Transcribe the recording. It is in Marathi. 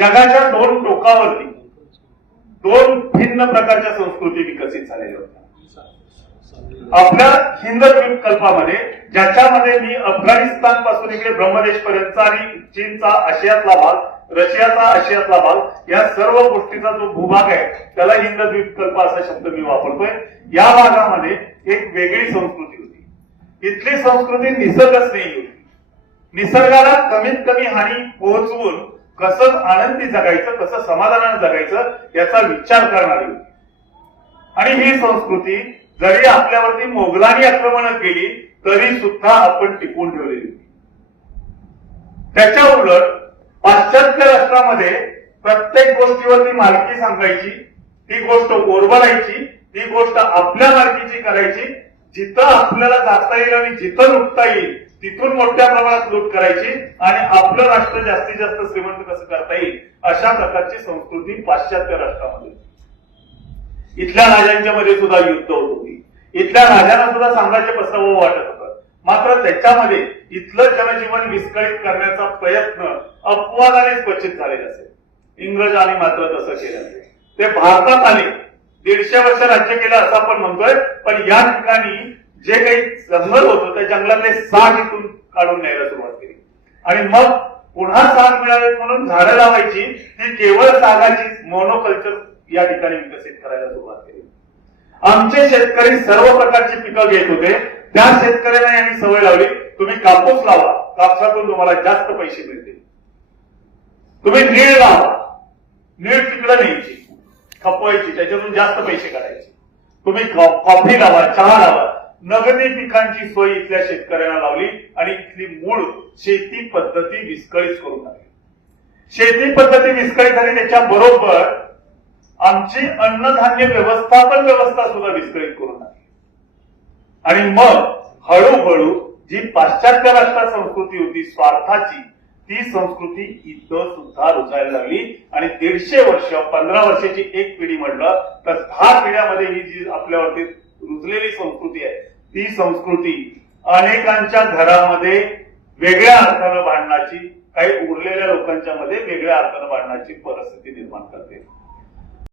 जगाच्या दोन टोकावरती दोन भिन्न प्रकारच्या संस्कृती विकसित झालेल्या होत्या. आपल्या हिंद द्वीपकल्पामध्ये, ज्याच्यामध्ये मी अफगाणिस्तान पासून इकडे ब्रह्मदेश पर्यंतचा आणि चीनचा आशियातला भाग, रशियाचा आशियातला भाग, या सर्व गोष्टीचा जो भूभाग आहे त्याला हिंद द्वीपकल्प असा शब्द मी वापरतोय. या भागामध्ये एक वेगळी संस्कृती होती. इथली संस्कृती निसर्गस्नेही होती. निसर्गाला कमीत कमी हानी पोहोचवून कसं आनंदी जगायचं, कसं समाधानाने जगायचं याचा विचार करणारी होती. आणि ही संस्कृती जरी आपल्यावरती मोगलांनी आक्रमण केली तरी सुद्धा आपण टिकवून ठेवलेली होती. त्याच्या उलट पाश्चात्य राष्ट्रामध्ये प्रत्येक गोष्टीवरती मालकी सांगायची, ती गोष्ट ओरबडायची, ती गोष्ट आपल्या मालकीची करायची, जिथं आपल्याला जाता येईल आणि जिथं लुटता येईल तिथून मोठ्या प्रमाणात लूट करायची आणि आपलं राष्ट्र जास्तीत जास्त श्रीमंत कसं करता येईल अशा प्रकारची संस्कृती पाश्चात्य राष्ट्रामध्ये. इथल्या राजांच्या मध्ये सुद्धा युद्ध होत होती. इथल्या राजांना सुद्धा साम्राज्य पसरवावं वाटत होतं. मात्र त्याच्यामध्ये इथलं जनजीवन विस्कळीत करण्याचा प्रयत्न अपवादानेच क्वचित झालेला असेल. इंग्रजांनी मात्र तसं केलं नाही. ते भारतात आले, 150 वर्ष राज्य केलं असं आपण म्हणतोय, पण या ठिकाणी जे काही जंगल होतं त्या जंगलातले साग इथून काढून न्यायला सुरुवात केली आणि मग पुन्हा साग मिळावेत म्हणून झाडं लावायची, ती केवळ सागाची मोनोकल्चर या ठिकाणी विकसित करायला सुरुवात केली. आमचे शेतकरी सर्व प्रकारची पिकं घेत होते. त्या शेतकऱ्यांना यांनी सवय लावली, तुम्ही कापूस लावा, कापसातून तुम्हाला जास्त पैसे मिळतील. तुम्ही नीळ लावा, नीळ तिकडं न्यायची, खपवायची, त्याच्यातून जास्त पैसे काढायचे. तुम्ही कॉफी लावा, चहा लावा. नगदी पिकांची सोय इथल्या शेतकऱ्यांना लावली आणि इथली मूळ शेती पद्धती विस्कळीत करून टाकली. शेती पद्धती विस्कळीत झाली, त्याच्याबरोबर आमची अन्नधान्य व्यवस्थापन व्यवस्था सुद्धा विस्कळीत करून टाकली. आणि मग हळूहळू जी पाश्चात्य राष्ट्र संस्कृती होती स्वार्थाची, ती संस्कृती इथं सुद्धा रुजायला लागली. आणि 150 वर्ष, 15 वर्षाची एक पिढी म्हटलं तर 10 पिढ्यामध्ये ही जी आपल्यावरती रुजलेली संस्कृती आहे, ती संस्कृती अनेकांच्या घरामध्ये वेगळ्या अर्थानं भांडण्याची, काही उरलेल्या लोकांच्या मध्ये वेगळ्या अर्थानं भांडण्याची परिस्थिती निर्माण करते.